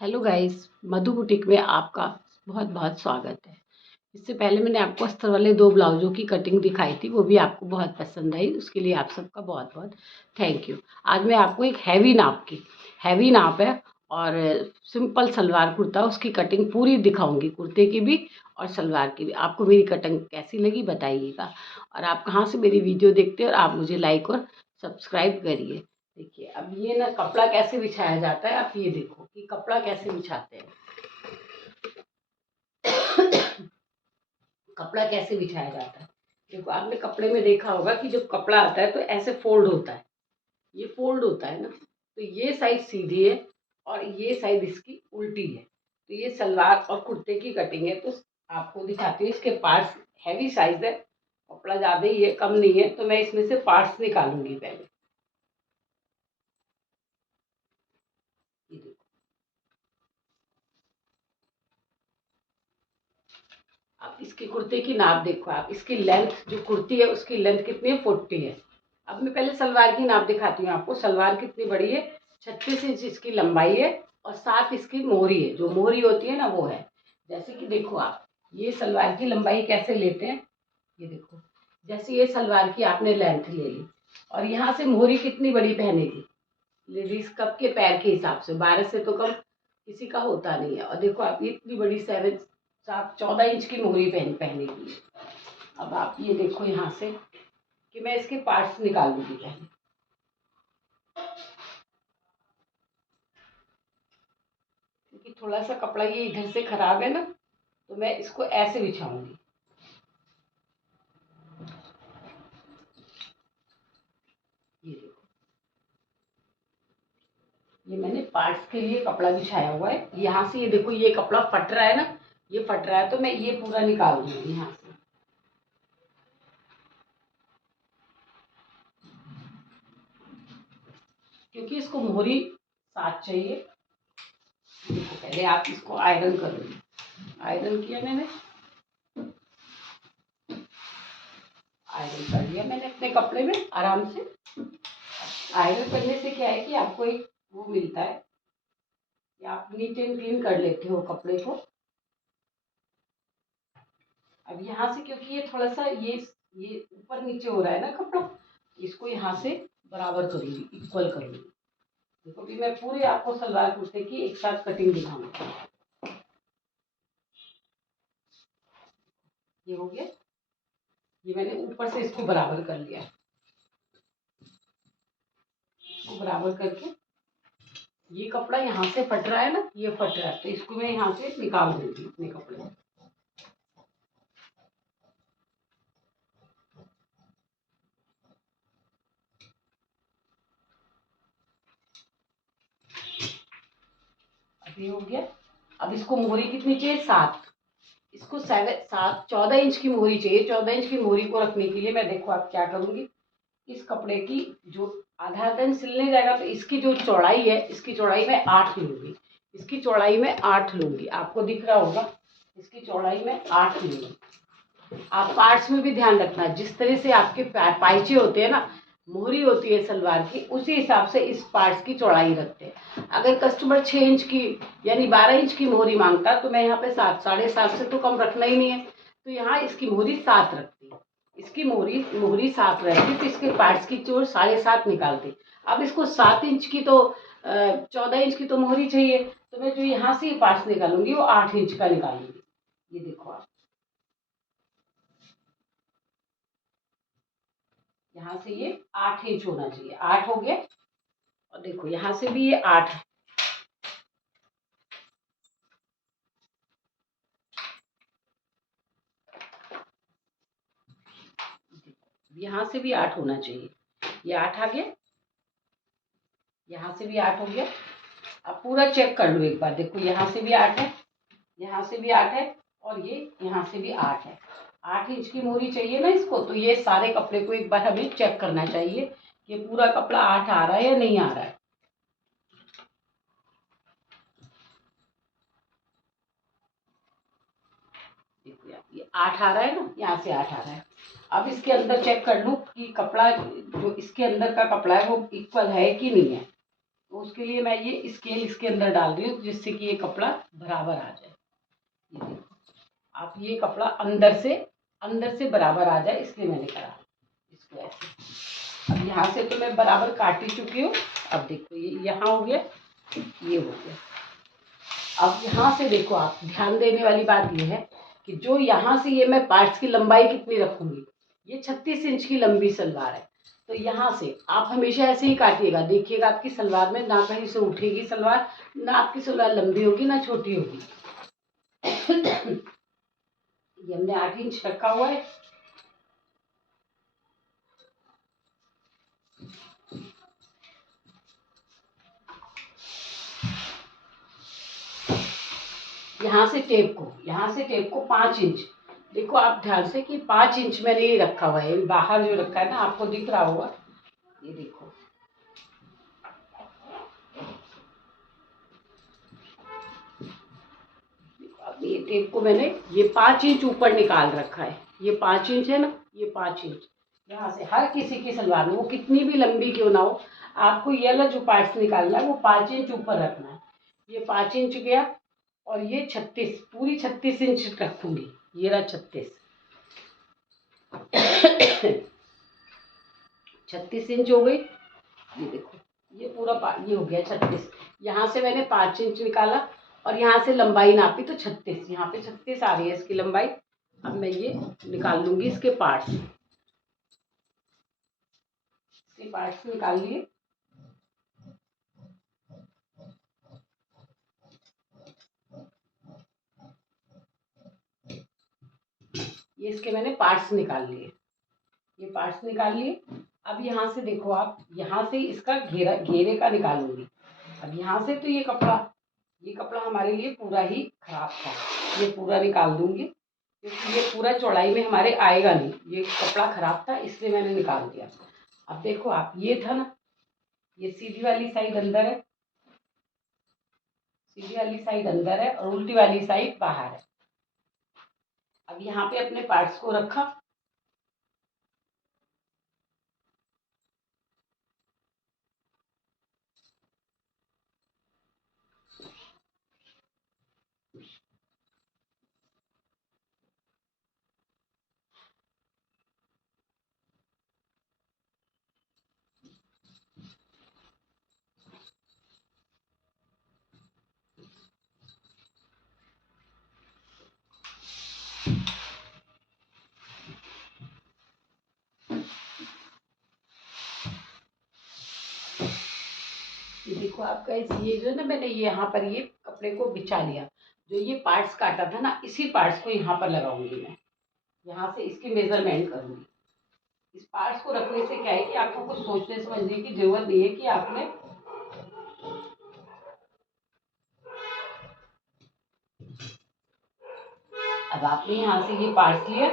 Hello guys, मधु boutique में आपका बहुत बहुत स्वागत है। इससे पहले मैंने आपको अस्तर वाले 2 ब्लाउज़ों की कटिंग दिखाई थी, वो भी आपको बहुत पसंद आई। उसके लिए आप सबका बहुत बहुत थैंक यू। आज मैं आपको एक हैवी नाप है और सिंपल सलवार कुर्ता उसकी कटिंग पूरी दिखाऊंगी, कुर्ते की भी और सलवार की भी। आपको मेरी कटिंग कैसी लगी बताइएगा। और आप कहाँ से मेरी वीडियो देखते हैं और आप मुझे लाइक और सब्सक्राइब करिए। देखिए, अब ये ना कपड़ा कैसे बिछाया जाता है, आप ये देखो कि कपड़ा कैसे बिछाते हैं। कपड़ा कैसे बिछाया जाता है, देखो आपने कपड़े में देखा होगा कि जब कपड़ा आता है तो ऐसे फोल्ड होता है, ये फोल्ड होता है ना, तो ये साइड सीधी है और ये साइड इसकी उल्टी है। तो ये सलवार और कुर्ते की कटिंग है। तो आपको दिखाती हूँ, इसके पार्ट्स हैवी साइज है, कपड़ा ज़्यादा ही है, कम नहीं है, तो मैं इसमें से पार्ट्स निकालूंगी पहले। ये देखो, आप इसके कुर्ते की नाप देखो, आप इसकी लेंथ जो कुर्ती है उसकी लेंथ कितनी है, 40 है। अब मैं पहले सलवार की नाप दिखाती हूँ आपको। सलवार कितनी बड़ी है, 36 इंच इसकी लंबाई है और 7 इसकी मोहरी है। जो मोहरी होती है ना वो है। जैसे कि देखो आप ये सलवार की लंबाई कैसे लेते हैं, ये देखो, जैसे ये सलवार की आपने लेंथ ले ली और यहाँ से मोहरी कितनी बड़ी पहनेगी लेडीज कप के पैर के हिसाब से, 12 से तो कम किसी का होता नहीं है। और देखो आप ये इतनी बड़ी 14 इंच की मोहरी पहनेगी। अब आप ये देखो यहाँ से कि मैं इसके पार्ट्स निकालूंगी पहले। क्योंकि थोड़ा सा कपड़ा ये इधर से खराब है ना, तो मैं इसको ऐसे बिछाऊंगी। ये देखो, ये मैंने पार्ट्स के लिए कपड़ा बिछाया हुआ है। यहाँ से ये देखो, ये कपड़ा फट रहा है ना, ये फट रहा है, तो मैं ये पूरा निकाल दूंगी यहाँ से। क्योंकि इसको मोहरी 7 चाहिए। देखो, पहले आप इसको आयरन करोगे। आयरन किया मैंने, आयरन कर लिया मैंने अपने कपड़े में आराम से। आयरन करने से क्या है कि आपको एक वो मिलता है कि आप नीट एंड क्लीन कर लेते हो कपड़े को। अब यहाँ से क्योंकि ये थोड़ा सा ये ऊपर नीचे हो रहा है ना कपड़ा, इसको यहाँ से बराबर करूंगी, इक्वल करूंगी। देखो भी मैं पूरे आपको सलवार कुर्ते की एक साथ कटिंग दिखाऊंगी। ये हो गया, ये मैंने ऊपर से इसको बराबर कर लिया। इसको बराबर करके ये कपड़ा यहाँ से फट रहा है ना, ये फट रहा है, तो इसको मैं यहाँ से निकाल दूंगी अपने कपड़े में। अब ये हो गया। अब इसको मोहरी कितनी चाहिए, 7। इसको 14 इंच की मोहरी चाहिए। 14 इंच की मोहरी को रखने के लिए मैं देखो आप क्या करूंगी, इस कपड़े की जो आधा आधा इंच सिलने जाएगा तो इसकी जो चौड़ाई है, इसकी चौड़ाई में 8 लूंगी। इसकी चौड़ाई में 8 लूंगी, आपको दिख रहा होगा, इसकी चौड़ाई में 8 लूंगी। आप पार्ट्स में भी ध्यान रखना, जिस तरह से आपके पाइचे होते हैं ना, मोहरी होती है सलवार की, उसी हिसाब से इस पार्ट्स की चौड़ाई रखते हैं। अगर कस्टमर 6 इंच की यानी 12 इंच की मोहरी मांगता है तो मैं यहाँ पे 7, 7.5 से तो कम रखना ही नहीं है, तो यहाँ इसकी मोहरी 7 रखती है। इसकी मोहरी 7 रहती, तो इसके पार्ट्स की चौड़ 7.5 निकालती। अब इसको 7 इंच की तो 14 इंच की तो मोहरी चाहिए, तो मैं जो यहाँ से पार्ट्स निकालूंगी वो 8 इंच का निकालूंगी। ये देखो आप, यहाँ से ये 8 इंच होना चाहिए। 8 हो गया। और देखो यहाँ से भी ये 8 है। यहाँ से भी 8 होना चाहिए। ये 8 आ गया, यहाँ से भी 8 हो गया। अब पूरा चेक कर लो एक बार, देखो यहाँ से भी 8 है, यहाँ से भी 8 है और ये यहाँ से भी 8 है। 8 इंच की मोहरी चाहिए ना इसको, तो ये सारे कपड़े को एक बार हमें चेक करना चाहिए कि पूरा कपड़ा 8 आ रहा है या नहीं आ रहा है। देखो ये 8 आ रहा है ना, यहाँ से 8 आ रहा है। अब इसके अंदर चेक कर लूँ कि कपड़ा जो इसके अंदर का कपड़ा है वो इक्वल है कि नहीं है। तो उसके लिए मैं ये स्केल इसके अंदर डाल रही हूँ जिससे कि ये कपड़ा बराबर आ जाए। ये देखो आप, ये कपड़ा अंदर से बराबर आ जाए, इसलिए मैंने करा इसको ऐसे। अब यहाँ से तो मैं बराबर काट ही चुकी हूँ। अब देखो ये यहाँ हो गया, ये हो गया। अब यहाँ से देखो आप, ध्यान देने वाली बात ये है कि जो यहाँ से ये मैं पार्ट्स की लंबाई कितनी रखूंगी, ये 36 इंच की लंबी सलवार है। तो यहाँ से आप हमेशा ऐसे ही काटिएगा, देखिएगा आपकी सलवार में ना कहीं से उठेगी सलवार, ना आपकी सलवार लंबी होगी ना छोटी होगी। ये हमने 8 इंच रखा हुआ है। यहाँ से टेप को 5 इंच, देखो आप ध्यान से कि 5 इंच मैंने ये रखा हुआ है, बाहर जो रखा है ना, आपको दिख रहा होगा, ये देखो। अब ये टेप को मैंने ये 5 इंच ऊपर निकाल रखा है, ये 5 इंच है ना, ये 5 इंच यहाँ से हर किसी की सलवार में, वो कितनी भी लंबी क्यों ना हो, आपको ये वाला जो पार्ट्स निकालना है वो 5 इंच ऊपर रखना है। ये 5 इंच गया, और ये 36, पूरी 36 इंच रखूंगी। ये रहा 36 36 इंच हो गई। ये देखो ये पूरा ये हो गया 36। यहाँ से मैंने 5 इंच निकाला और यहाँ से लंबाई नापी तो 36, यहाँ पे 36 आ रही है इसकी लंबाई। अब मैं ये निकाल लूंगी, इसके पार्ट्स निकाल लिए। ये इसके मैंने पार्ट्स निकाल लिए, ये पार्ट्स निकाल लिए। अब यहाँ से देखो आप, यहाँ से इसका घेरे का निकालूंगी। अब यहाँ से तो ये कपड़ा हमारे लिए पूरा ही खराब था, ये पूरा निकाल दूंगी क्योंकि ये पूरा चौड़ाई में हमारे आएगा नहीं, ये कपड़ा खराब था इसलिए मैंने निकाल दिया। अब देखो आप, ये था ना, ये सीधी वाली साइड अंदर है, सीधी वाली साइड अंदर है और उल्टी वाली साइड बाहर है। अब यहाँ पे अपने पार्ट्स को रखा, ये देखो आपका ये जो है ना, मैंने यहाँ पर ये कपड़े को बिछा लिया, जो ये पार्ट्स काटा था ना, इसी पार्ट्स को यहाँ पर लगाऊंगी मैं, यहाँ से इसकी मेजरमेंट करूंगी। इस पार्ट्स को रखने से क्या है कि आपको कुछ सोचने समझने की जरूरत नहीं है कि आपने अब आपने यहाँ से ये पार्ट्स लिया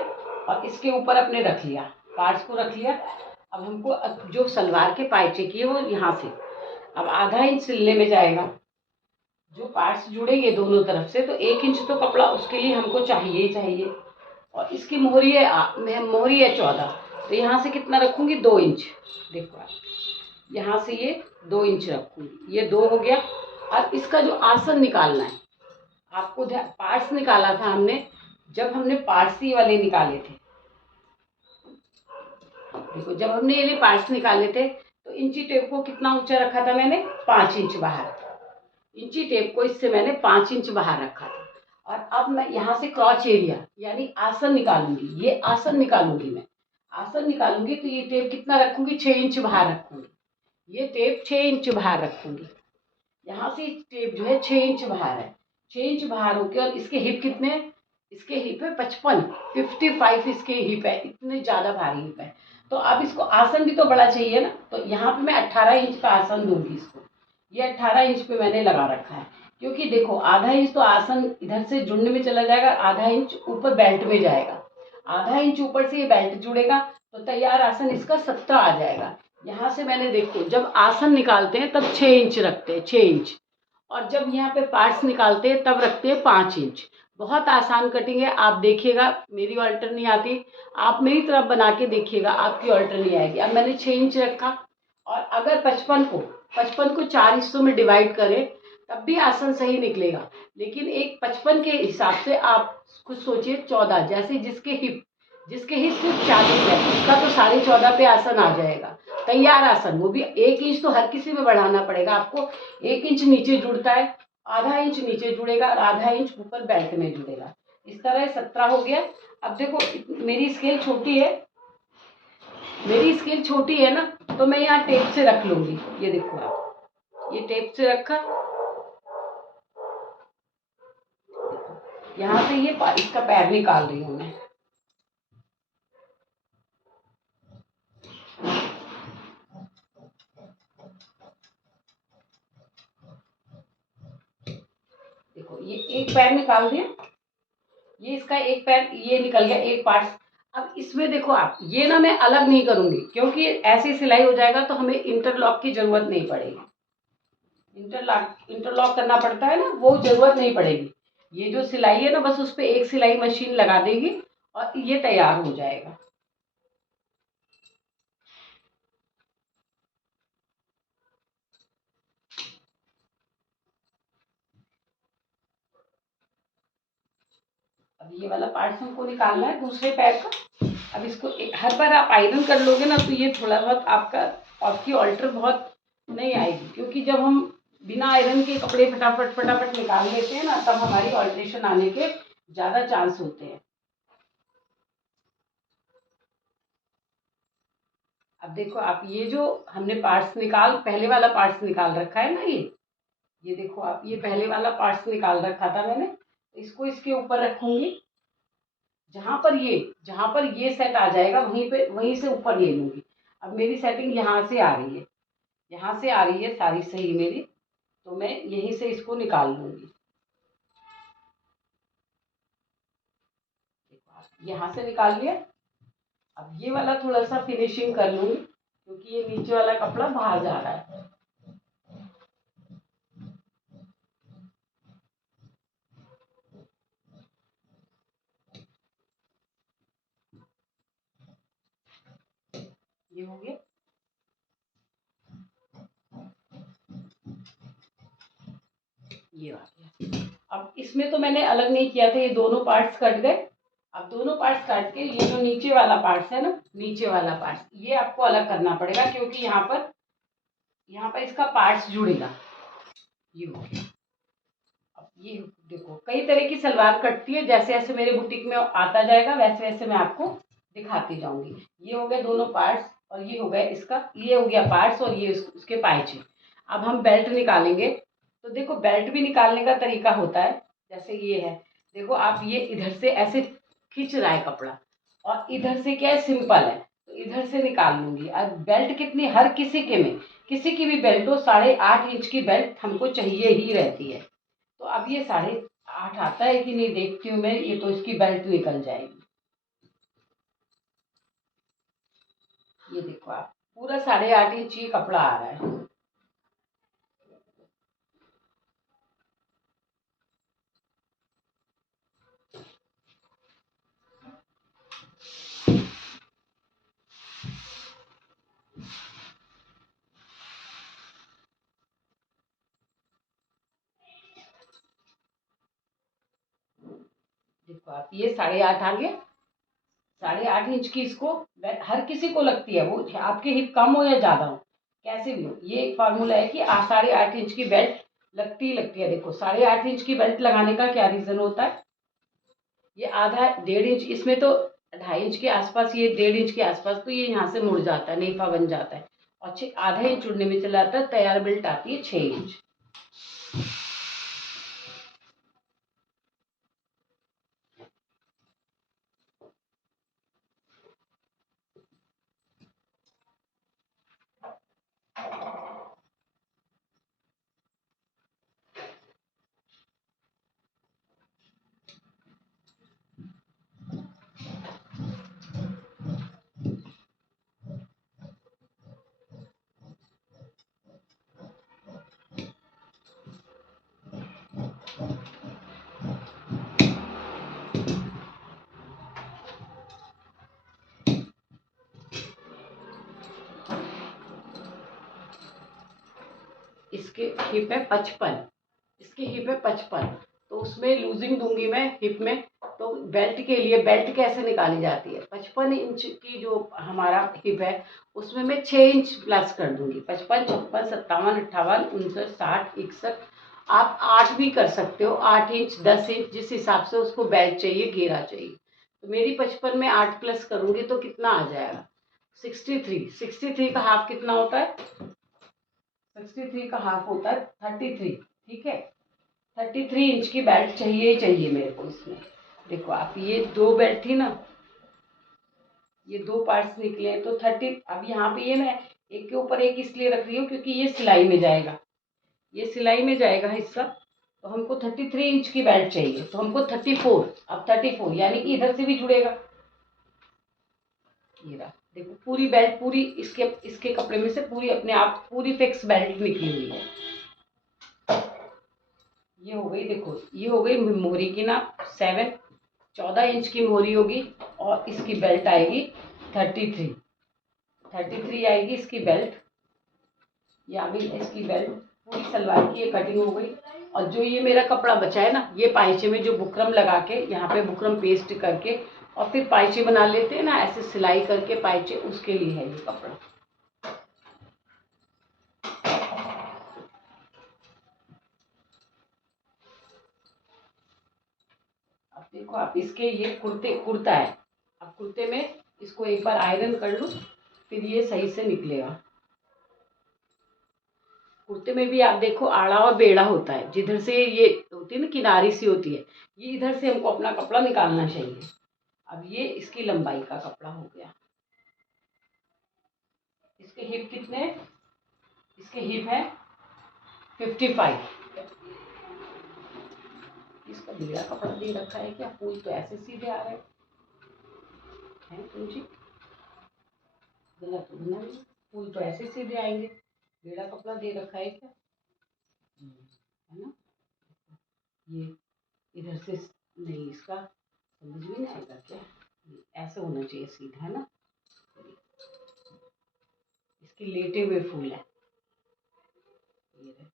और इसके ऊपर अपने रख लिया, पार्ट्स को रख लिया। अब हमको जो सलवार के पाइचे की है वो यहाँ से अब आधा इंच सिलने में जाएगा। जो पार्ट्स जुड़ेंगे दोनों तरफ से तो 1 इंच तो कपड़ा उसके लिए हमको चाहिए ही चाहिए। और इसकी मोहरी है 14, तो यहाँ से कितना रखूँगी, 2 इंच। देखो आप, यहाँ से ये 2 इंच रखूँगी, ये 2 हो गया। और इसका जो आसन निकालना है आपको, पार्ट्स निकाला था हमने, जब हमने पार्ट्स ये वाले निकाले थे, देखो जब हमने ये पार्ट्स निकाले थे तो इंची टेप को कितना ऊंचा रखा था मैंने, 5 इंच बाहर। इंची टेप को इससे मैंने 5 इंच बाहर रखा था। और अब मैं यहाँ से क्रॉच एरिया यानी आसन निकालूंगी, ये आसन निकालूंगी मैं, आसन निकालूंगी तो ये टेप कितना रखूंगी, 6 इंच बाहर रखूंगी, ये टेप 6 इंच बाहर रखूंगी। यहाँ से टेप जो है 6 इंच बाहर है, 6 इंच बाहर होके, और इसके हिप कितने, इसके हिप है 55 इसके हिप है, इतने ज़्यादा भारी हिप है। तो अब इसको आसन भी तो बड़ा चाहिए ना, तो यहाँ पे मैं 18 इंच का आसन दूंगी इसको। ये 18 इंच पे मैंने लगा रखा है, क्योंकि देखो आधा इंच तो आसन इधर से जुड़ने में चला जाएगा, आधा इंच ऊपर बेल्ट में जाएगा, आधा इंच ऊपर से ये बेल्ट जुड़ेगा तो तैयार आसन इसका 17 आ जाएगा। यहाँ से मैंने देखो जब आसन निकालते हैं तब 6 इंच रखते हैं, 6 इंच, और जब यहाँ पे पार्ट्स निकालते हैं तब रखते हैं 5 इंच। बहुत आसान कटिंग है, आप देखिएगा, मेरी ऑल्टर नहीं आती, आप मेरी तरफ बना के देखिएगा, आपकी ऑल्टर नहीं आएगी। अब मैंने 6 इंच रखा, और अगर 55 को 55 को 4 हिस्सों में डिवाइड करें तब भी आसन सही निकलेगा, लेकिन एक 55 के हिसाब से आप कुछ सोचिए 14, जैसे जिसके हिप सिर्फ 40 है उसका तो 14.5 पे आसन आ जाएगा, तैयार आसन। वो भी 1 इंच तो हर किसी में बढ़ाना पड़ेगा आपको। 1 इंच नीचे जुड़ता है, आधा इंच नीचे जुड़ेगा और आधा इंच ऊपर बेल्ट में जुड़ेगा। इस तरह 17 हो गया। अब देखो मेरी स्केल छोटी है, ना, तो मैं यहाँ टेप से रख लूंगी। ये देखो आप, ये टेप से रखा, यहाँ से ये इसका पैर निकाल रही हूँ मैं। देखो ये एक पैर निकाल दिया, ये इसका एक पैर ये निकल गया, एक पार्ट। अब इसमें देखो आप, ये ना मैं अलग नहीं करूंगी क्योंकि ऐसी सिलाई हो जाएगा तो हमें इंटरलॉक की जरूरत नहीं पड़ेगी। इंटरलॉक करना पड़ता है ना, वो जरूरत नहीं पड़ेगी। ये जो सिलाई है ना, बस उस पर एक सिलाई मशीन लगा देगी और ये तैयार हो जाएगा। अब ये वाला पार्ट हमको निकालना है दूसरे पैर का। अब इसको हर बार आप आयरन कर लोगे ना तो ये थोड़ा बहुत आपकी ऑल्टर बहुत नहीं आएगी, क्योंकि जब हम बिना आयरन के कपड़े फटाफट फटाफट निकाल लेते हैं ना, तब हमारी ऑल्ट्रेशन आने के ज़्यादा चांस होते हैं। अब देखो आप, ये जो हमने पहले वाला पार्ट्स निकाल रखा है ना, ये देखो आप, ये पहले वाला पार्ट्स निकाल रखा था मैंने। इसको इसके ऊपर रखूंगी, जहां पर ये सेट आ जाएगा वहीं से ऊपर ले लूंगी। अब मेरी सेटिंग यहाँ से आ रही है, सारी सही मेरी, तो मैं यहीं से इसको निकाल लूंगी। यहाँ से निकाल लिया। अब ये वाला थोड़ा सा फिनिशिंग कर लूंगी क्योंकि ये नीचे वाला कपड़ा बाहर जा रहा है। ये हो गया। ये आ गया। अब इसमें तो मैंने अलग नहीं किया था, ये दोनों पार्ट्स कट गए। अब दोनों पार्ट्स काट के ये जो नीचे वाला पार्ट्स है ना, नीचे वाला पार्ट्स ये आपको अलग करना पड़ेगा क्योंकि यहाँ पर इसका पार्ट्स जुड़ेगा। ये हो गया। अब ये देखो, कई तरह की सलवार कटती है, जैसे जैसे मेरे बुटीक में आता जाएगा वैसे वैसे मैं आपको दिखाती जाऊंगी। ये हो गए दोनों पार्ट्स और ये हो गया इसका, ये हो गया पार्ट्स और ये उसके पाइचे। अब हम बेल्ट निकालेंगे, तो देखो बेल्ट भी निकालने का तरीका होता है। जैसे ये है, देखो आप, ये इधर से ऐसे खींच रहा है कपड़ा और इधर से क्या है, सिंपल है, तो इधर से निकाल लूंगी। अब बेल्ट कितनी, हर किसी के में, किसी की भी बेल्ट हो, 8.5 इंच की बेल्ट हमको चाहिए ही रहती है। तो अब ये 8.5 आता है कि नहीं देखती हूँ मैं, ये तो इसकी बेल्ट निकल जाएगी। ये देखो आप, पूरा 8.5 इंच ये कपड़ा आ रहा है। देखो आप, ये 8.5 आ गया। 8.5 इंच की इसको हर किसी को लगती है, वो आपके हिप कम हो या ज्यादा हो, कैसे भी हो, ये एक फार्मूला है कि 8.5 इंच की बेल्ट लगती ही लगती है। देखो 8.5 इंच की बेल्ट लगाने का क्या रीजन होता है, ये आधा 1.5 इंच, इसमें तो 2.5 इंच के आसपास, ये 1.5 इंच के आसपास, तो ये यहाँ से मुड़ जाता है, नेफा बन जाता है और आधा इंच उड़ने में चला जाता है। तैयार बेल्ट आती है 6 इंच। हिप है 55, इसकी हिप है 55, तो उसमें लूजिंग दूंगी मैं हिप में। तो बेल्ट के लिए बेल्ट कैसे निकाली जाती है, 55 इंच की जो हमारा हिप है उसमें मैं 6 इंच प्लस कर दूंगी। 55, 56, 57, 58, 59, 60, 61, आप 8 भी कर सकते हो, 8 इंच, 10 इंच, जिस हिसाब से उसको बेल्ट चाहिए, घेरा चाहिए। तो मेरी 55 में 8 प्लस करूंगी तो कितना आ जाएगा, 63। 63 का हाफ कितना होता है, 63 का हाफ होता है 33, ठीक है। 33 इंच की बेल्ट चाहिए ही चाहिए मेरे को इसमें। देखो आप, ये 2 बेल्ट थी ना, ये 2 पार्ट्स निकले हैं तो 30। अब यहाँ पे ये मैं एक के ऊपर एक इसलिए रख रही हूँ क्योंकि ये सिलाई में जाएगा, ये सिलाई में जाएगा हिस्सा। तो हमको 33 इंच की बेल्ट चाहिए, तो हमको 34, अब 34 यानी कि इधर से भी जुड़ेगा। ये रहा, देखो पूरी बेल्ट, पूरी इसके इसके कपड़े में से पूरी अपने आप पूरी फिक्स बेल्ट निकली हुई है। ये हो गई, देखो ये हो गई मोहरी की नाप 7, 14 इंच की मोहरी होगी और इसकी बेल्ट आएगी 33, 33 आएगी इसकी बेल्ट। ये आ गई इसकी बेल्ट, पूरी सलवार की ये कटिंग हो गई। और जो ये मेरा कपड़ा बचा है ना, ये पाइचे में जो बुकरम लगा के, यहाँ पे बुकरम पेस्ट करके और फिर पाइचे बना लेते हैं ना, ऐसे सिलाई करके पाइचे, उसके लिए है ये कपड़ा। अब देखो आप, इसके ये कुर्ता है, अब कुर्ते में इसको एक बार आयरन कर लूँ, फिर ये सही से निकलेगा। कुर्ते में भी आप देखो आड़ा और बेड़ा होता है, जिधर से ये होती है ना, किनारी सी होती है, ये इधर से हमको अपना कपड़ा निकालना चाहिए। अब ये इसकी लंबाई का कपड़ा हो गया। इसके हिप कितने, इसके हिप है 55। इसका बेड़ा कपड़ा दे रखा है क्या, फूल तो ऐसे सीधे आ रहे हैं तुझे, गलत होना नहीं, फूल तो ऐसे सीधे आएंगे, बेड़ा कपड़ा दे रखा है क्या, है ना। ये इधर से नहीं, इसका समझ में नहीं आएगा क्या, ऐसे होना चाहिए सीधा, है ना। इसके लेटे हुए फूल है, ये रहे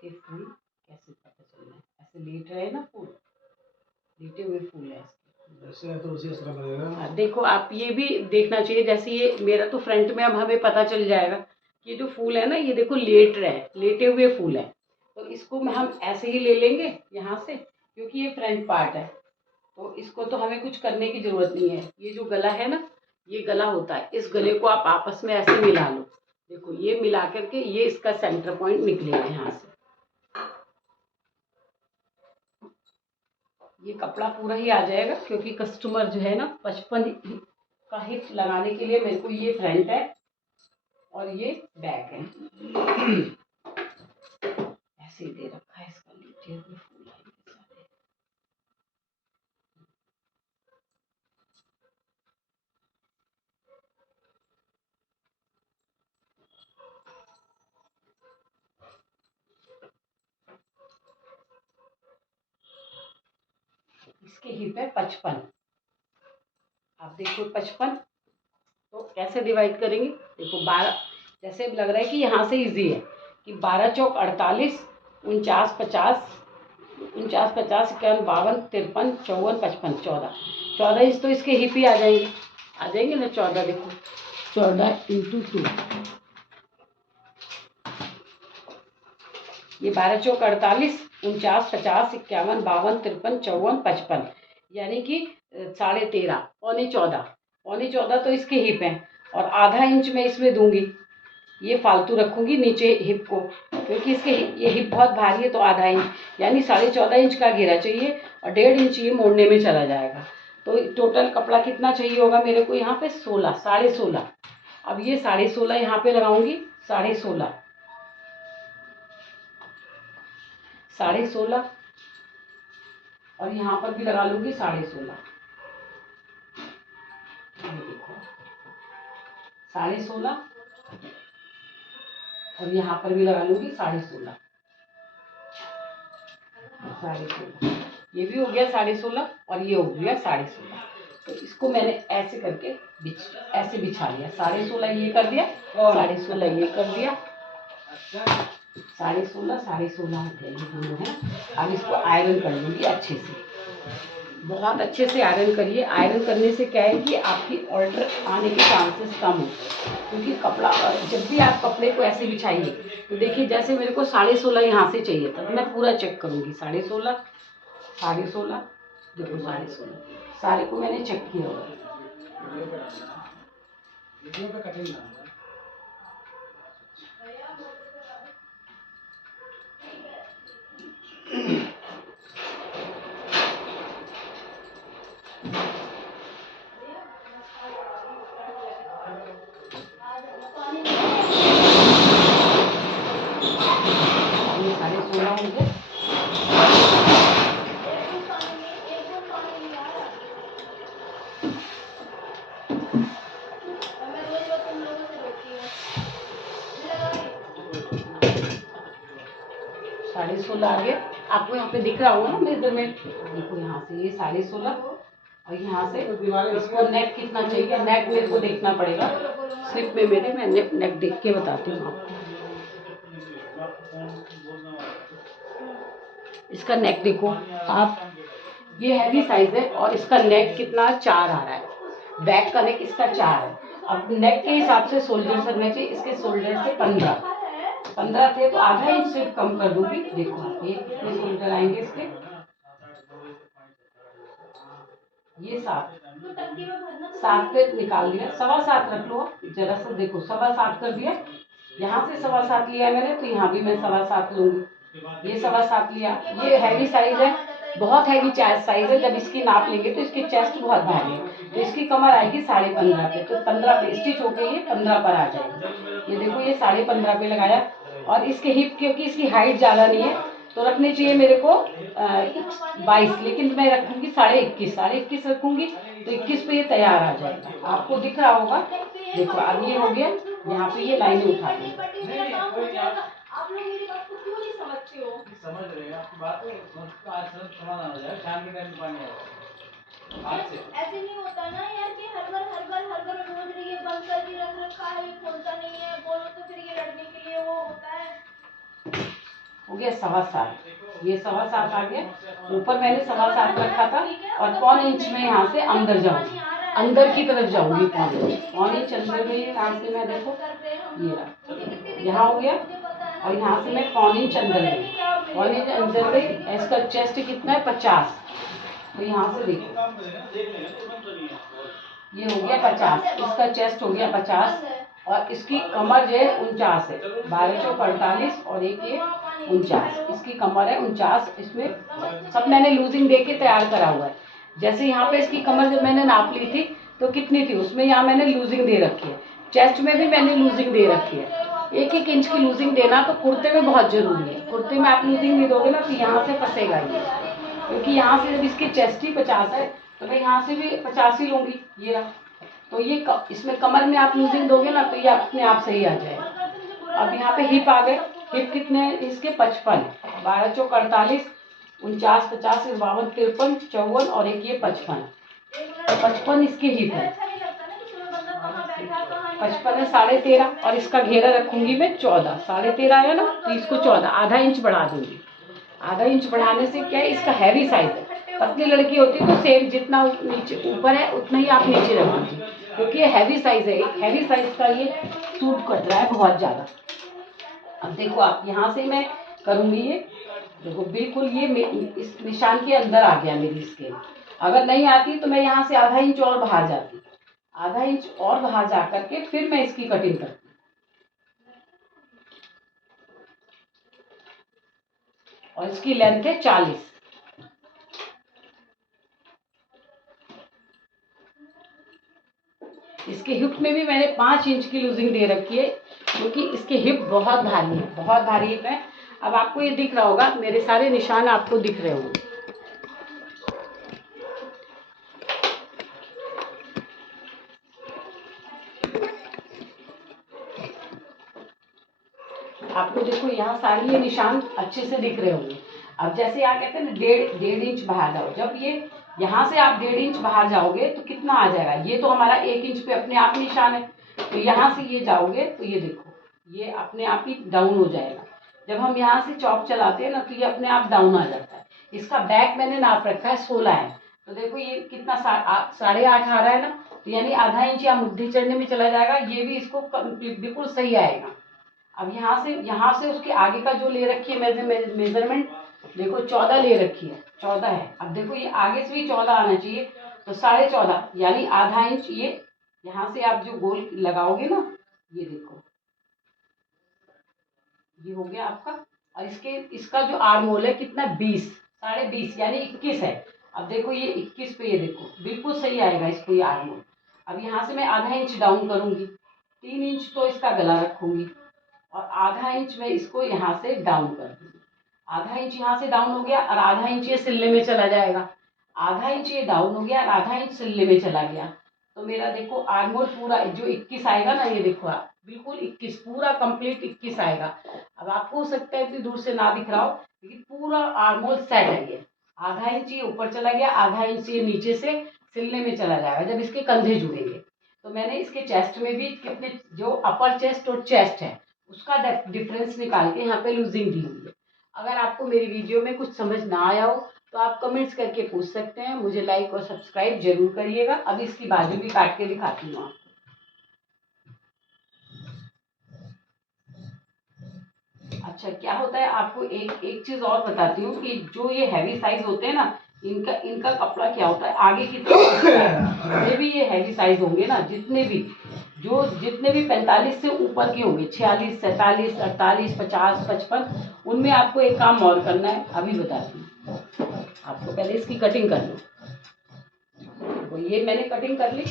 इसके फूल, कैसे पता चल रहा है, ऐसे लेट रहे ना फूल, लेटे हुए फूल है इसके। ऐसे है तो उसी तरह लगेगा। देखो आप, ये भी देखना चाहिए, जैसे ये मेरा तो फ्रंट में, अब हमें पता चल जाएगा कि ये जो फूल है ना, ये देखो लेट रहे, लेटे हुए फूल है। तो इसको हम ऐसे ही ले लेंगे यहाँ से, क्योंकि ये फ्रंट पार्ट है, तो इसको तो हमें कुछ करने की जरूरत नहीं है। ये जो गला है ना, ये गला होता है, इस गले को आप आपस में ऐसे मिला लो। देखो ये मिला करके ये इसका सेंटर पॉइंट निकलेगा यहाँ से। ये कपड़ा पूरा ही आ जाएगा, क्योंकि कस्टमर जो है ना 55 का हिप लगाने के लिए, मेरे को ये फ्रंट है और ये बैक है। ऐसे ही दे रखा है, इसका लीजिए हुए फूल है इनके सारे। इसके हिप है 55, आप देखो 55, तो कैसे डिवाइड करेंगे, देखो 12, जैसे लग रहा है कि यहाँ से इजी है कि 12 चौक 48, 49 50, 49 50 51 52 53 54 55, 14 इंच तो इसके हिप ही आ जाएंगे, आ जाएंगे ना 14। देखो 14 × 2, ये 12 चौक 48, 49 50 51 52 53 54 55, यानी कि 13.5, पौने 14 तो इसके हिप हैं, और आधा इंच मैं इसमें दूंगी, ये फालतू रखूंगी नीचे हिप को, क्योंकि इसके ये हिप बहुत भारी है, तो आधा इंच यानी 14.5 इंच का घेरा चाहिए, और 1.5 इंच ये मोड़ने में चला जाएगा। तो टोटल कपड़ा कितना चाहिए होगा मेरे को यहाँ पे, 16, 16.5। अब ये 16.5 यहाँ पे लगाऊंगी, 16.5, 16.5, और यहाँ पर भी लगा लूंगी 16.5। ये देखो 16.5, और यहाँ पर भी लगा लूंगी 16.5, 16.5, ये भी हो गया 16.5 और ये हो गया 16.5। तो इसको मैंने ऐसे करके ऐसे बिछा लिया, 16.5 ये कर दिया, 16.5 ये कर दिया, 16.5 16.5 हो गया, ये दोनों है। अब इसको आयरन कर लूँगी अच्छे से, बहुत अच्छे से आयरन करिए। आयरन करने से क्या है कि आपकी ऑल्टर आने के चांसेस कम होते हैं, क्योंकि कपड़ा जब भी आप कपड़े को ऐसे बिछाइए तो देखिए, जैसे मेरे को 16.5 यहाँ से चाहिए था, तो मैं पूरा चेक करूँगी 16.5 16.5, देखो 16.5 सारे को मैंने चेक किया होगा। ये 16.5 होंगे। साढ़े 16 आ गए, आपको यहाँ पे दिख रहा होगा ना मेजरमेंट, देखो यहाँ से ये 16.5 और यहाँ से इसको नेक कितना चाहिए, नेक मेरे को देखना पड़ेगा स्लिप में मेरे, मैं नेक देख के बताती हूँ आपको। इसका नेक देखो आप, ये हैवी साइज है और इसका नेक कितना 4 आ रहा है, बैक का नेक इसका 4 है। अब नेक के हिसाब से शोल्डर करना चाहिए, इसके शोल्डर से 15 थे तो आधा इंच सिर्फ कम कर दूंगी। देखो आप ये कितने शोल्डर आएंगे इसके, ये 7 पे निकाल दिया, 7.25 रख लो जरा सा, देखो 7.25 कर दिया, यहाँ से 7.25 लिया मैंने तो यहाँ भी मैं 7.25 लूंगी, ये 7.25 लिया। ये हैवी साइज है, बहुत हैवी चेस्ट साइज है, जब इसकी नाप लेंगे तो इसकी चेस्ट बहुत भारी है, तो इसकी कमर आएगी 15.5 पे, तो 15 पे स्टिच होके ये 15 पर आ जाएगी। ये देखो ये 15.5 पे लगाया, और इसके हिप क्योंकि इसकी हाइट ज़्यादा नहीं है तो रखने चाहिए मेरे को 22, लेकिन मैं रखूंगी 21.5 रखूंगी, तो 21 पे ये तैयार आ जाएगा, आपको दिख रहा होगा। देखो अब ये हो गया, यहाँ पे ये लाइनें उठा दें। आप लोग मेरी बात को क्यों नहीं समझते हो? समझ रहे हैं आपकी बात, तो आज समाधान हो जाएगा, शाम के टाइम पानी आएगा। ऐसे नहीं होता ना यार कि हर बार रोज ये बंद करके रख रखा है, खोलता नहीं है, बोलो तो फिर ये लड़ने के लिए वो होता है। हो गया 7.25, ये 7.25 आ गया, ऊपर मैंने 7.25 रखा था, और 1.25 इंच में यहाँ से अंदर जाऊंगी, अंदर की तरफ जाऊंगी 1.25 इंच अंदर में, यहाँ से मैं देखो ये रहा, यहाँ हो गया, और यहाँ से मैं 1.25 इंच अंदर गई, 1.25 इंच अंदर गई। इसका चेस्ट कितना है 50, तो यहाँ से देखो ये हो गया 50, इसका चेस्ट हो गया 50, और इसकी कमर जो है 49 है, 12 चौक 48 और एक ये 49, इसकी कमर है 49। इसमें सब मैंने लूजिंग दे के तैयार करा हुआ है। जैसे यहाँ पे इसकी कमर जब मैंने नाप ली थी तो कितनी थी, उसमें यहाँ मैंने लूजिंग दे रखी है, चेस्ट में भी मैंने लूजिंग दे रखी है। 1-1 इंच की लूजिंग देना तो कुर्ते में बहुत जरूरी है, कुर्ते में आप लूजिंग नहीं दोगे ना तो यहाँ से फंसेगा ये, क्योंकि यहाँ से जब इसकी चेस्ट ही 50 है तो मैं यहाँ से भी 50 ही लूंगी, ये रहा, तो ये इसमें कमर में आप लूजिंग दोगे ना तो ये अपने आप सही आ जाएगा। अब यहाँ पे हिप आ गए, हिप कितने इसके 55, 12 चौक 48, 49 50 52 53 54 और एक ये 55, 55 इसके हिप है, 55 है 13.5, और इसका घेरा रखूंगी मैं 14, 13.5 आया ना तो इसको 14 आधा इंच बढ़ा दूंगी। आधा इंच बढ़ाने से क्या है, इसका हैवी साइज है, पतली लड़की होती है तो सेम जितना नीचे ऊपर है उतना ही आप नीचे रख दीजिए, क्योंकि ये हैवी साइज है, एक हैवी साइज का ये सूट कट रहा है बहुत ज़्यादा। अब देखो आप यहाँ से मैं करूँगी, ये देखो बिल्कुल ये इस निशान के अंदर आ गया मेरी स्केल, अगर नहीं आती तो मैं यहाँ से आधा इंच और बाहर जाती, आधा इंच और बाहर जा करके फिर मैं इसकी कटिंग करती। और इसकी लेंथ है 40, इसके हिप में भी मैंने 5 इंच की लूजिंग दे रखी है, क्योंकि इसके हिप बहुत भारी है, बहुत भारी हिप है। अब आपको ये दिख रहा होगा, मेरे सारे निशान आपको दिख रहे होंगे। आपको देखो यहाँ सारे ये निशान अच्छे से दिख रहे होंगे। अब जैसे यहाँ कहते हैं ना 1.5 इंच बाहर जाओ, जब ये यहाँ से आप 1.5 इंच बाहर जाओगे तो कितना आ जाएगा, ये तो हमारा 1 इंच पे अपने आप निशान है। तो यहाँ से ये जाओगे तो ये देखो ये अपने आप ही डाउन हो जाएगा। जब हम यहाँ से चॉक चलाते हैं ना तो ये अपने आप डाउन आ जाता है। इसका बैक मैंने नाप रखा है 16 है। तो देखो ये कितना 8.5 आ रहा है ना, तो यानी आधा इंच या मुट्ठी चढ़ने में चला जाएगा। ये भी इसको बिल्कुल सही आएगा। अब यहाँ से उसके आगे का जो ले रखी है मेजरमेंट, देखो 14 ले रखी है, 14 है। अब देखो ये आगे से भी 14 आना चाहिए, तो 14.5 यानी आधा इंच ये यहाँ से आप जो गोल लगाओगे ना, ये देखो ये हो गया आपका। और इसका जो आर्म होल है कितना 20, 20.5 यानी 21 है। अब देखो ये 21 पे ये देखो बिल्कुल सही आएगा इसको ये आर्म होल। अब यहाँ से मैं आधा इंच डाउन करूंगी, 3 इंच तो इसका गला रखूंगी और आधा इंच में इसको यहाँ से डाउन कर दूंगी। आधा इंच यहाँ से डाउन हो गया और आधा इंच ये सिलने में चला जाएगा। आधा इंच ये डाउन हो गया और आधा इंच सिलने में चला गया। तो मेरा देखो आर्म होल पूरा जो 21 आएगा ना, ये देखो आप बिल्कुल 21 पूरा कंप्लीट 21 आएगा। अब आपको हो सकता है कि दूर से ना दिख रहा हो, लेकिन पूरा आर्म होल सेट है ये। आधा इंच ये ऊपर चला गया, आधा इंच ये नीचे से सिलने में चला जाएगा जब इसके कंधे जुड़ेंगे। तो मैंने इसके चेस्ट में भी कितने जो अपर चेस्ट और चेस्ट है उसका डिफरेंस निकाल के यहाँ पे लूजिंग दी हुई है। अगर आपको मेरी वीडियो में कुछ समझ ना आया हो तो आप कमेंट्स करके पूछ सकते हैं। मुझे लाइक और सब्सक्राइब जरूर करिएगा। अब इसकी बाजू भी काट के दिखाती हूँ आपको। अच्छा क्या होता है, आपको एक चीज और बताती हूँ कि जो ये हैवी साइज होते हैं ना, इनका इनका कपड़ा क्या होता है आगे की तरफ जितने भी ये हैवी साइज होंगे ना, जितने भी 45 से ऊपर के होंगे, 46, 47, 48, 50, 55, उनमें आपको एक काम और करना है। अभी बताती हूँ आपको, पहले इसकी कटिंग कर लो। तो ये मैंने कटिंग कर ली।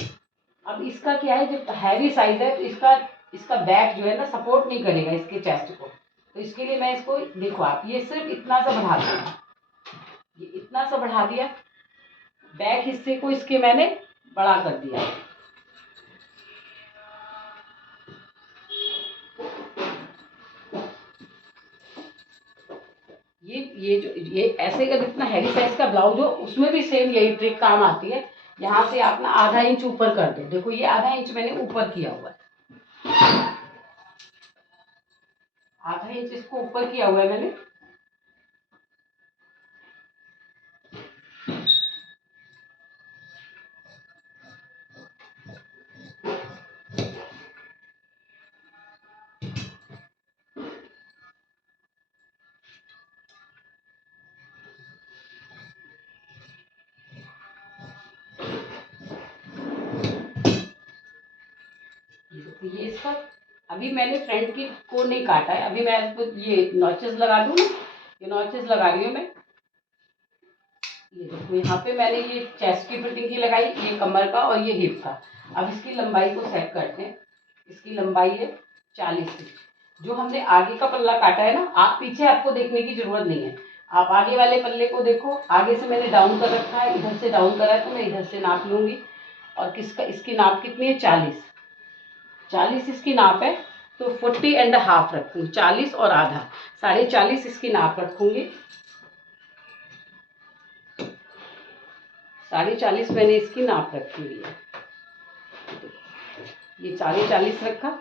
अब इसका क्या है, जो हैवी साइज है तो इसका इसका बैक जो है ना सपोर्ट नहीं करेगा इसके चेस्ट को। तो इसके लिए मैं इसको देखो आप ये सिर्फ इतना सा बढ़ा दिया, ये इतना सा बढ़ा दिया, बैक हिस्से को इसके मैंने बड़ा कर दिया। ये ऐसे का जितना हैवी साइज का ब्लाउज हो उसमें भी सेम यही ट्रिक काम आती है। यहाँ से आप ना आधा इंच ऊपर कर दो। देखो ये आधा इंच मैंने ऊपर किया हुआ है, आधा इंच इसको ऊपर किया हुआ है मैंने। ये इसका अभी मैंने फ्रंट की को नहीं काटा है, अभी मैं इसको ये नॉचेस लगा दूँ ना, ये नॉचेस लगा रही हूँ मैं। ये देखो यहाँ पे मैंने ये चेस्ट की फिटिंग की लगाई, ये कमर का और ये हिप का। अब इसकी लंबाई को सेट करते हैं। इसकी लंबाई है 40 इंच। जो हमने आगे का पल्ला काटा है ना, आप पीछे आपको देखने की जरूरत नहीं है, आप आगे वाले पल्ले को देखो। आगे से मैंने डाउन कर रखा है, इधर से डाउन करा है तो मैं इधर से नाप लूंगी। और किसका इसकी नाप कितनी है 40 इसकी नाप है। तो 40.5 रखूंगी, 40 और आधा, 40.5 इसकी नाप रखूंगी। 40.5 मैंने इसकी नाप रखी हुई है। ये 40 रखा।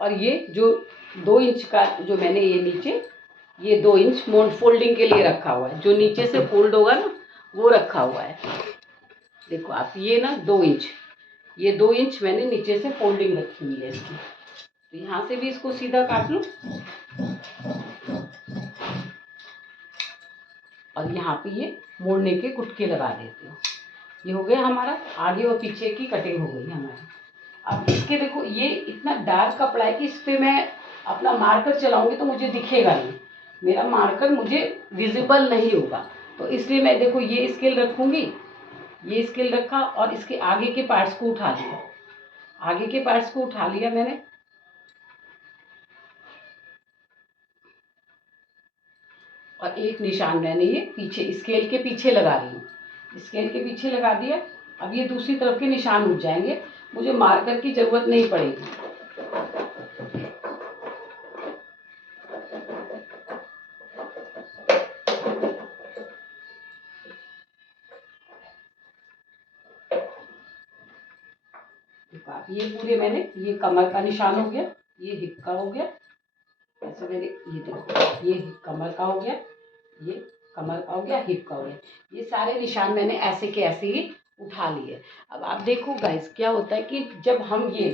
और ये जो 2 इंच का जो मैंने ये नीचे ये 2 इंच फोल्डिंग के लिए रखा हुआ है, जो नीचे से फोल्ड होगा ना वो रखा हुआ है। देखो आप ये ना 2 इंच, ये 2 इंच मैंने नीचे से फोल्डिंग रखी हुई है इसकी। तो यहाँ से भी इसको सीधा काट लो और यहाँ पे ये मोड़ने के गुटके लगा देते हो। ये हो गया हमारा आगे और पीछे की कटिंग हो गई हमारी। अब इसके देखो ये इतना डार्क कपड़ा है कि इस पर मैं अपना मार्कर चलाऊंगी तो मुझे दिखेगा नहीं, मेरा मार्कर मुझे विजिबल नहीं होगा। तो इसलिए मैं देखो ये स्केल रखूंगी, ये स्केल रखा और इसके आगे के पार्ट्स को उठा लिया, आगे के पार्ट्स को उठा लिया मैंने। और एक निशान मैंने ये पीछे स्केल के पीछे लगा रही हूँ, स्केल के पीछे लगा दिया। अब ये दूसरी तरफ के निशान उठ जाएंगे, मुझे मार्कर की जरूरत नहीं पड़ेगी। ये पूरे मैंने, ये कमर का निशान हो गया, ये हिप का हो गया, ऐसे मैंने, ये देखो ये कमर का हो गया, ये कमर का हो गया, हिप का हो गया, ये सारे निशान मैंने ऐसे के ऐसे ही उठा लिए। अब आप देखो गाइस क्या होता है कि जब हम ये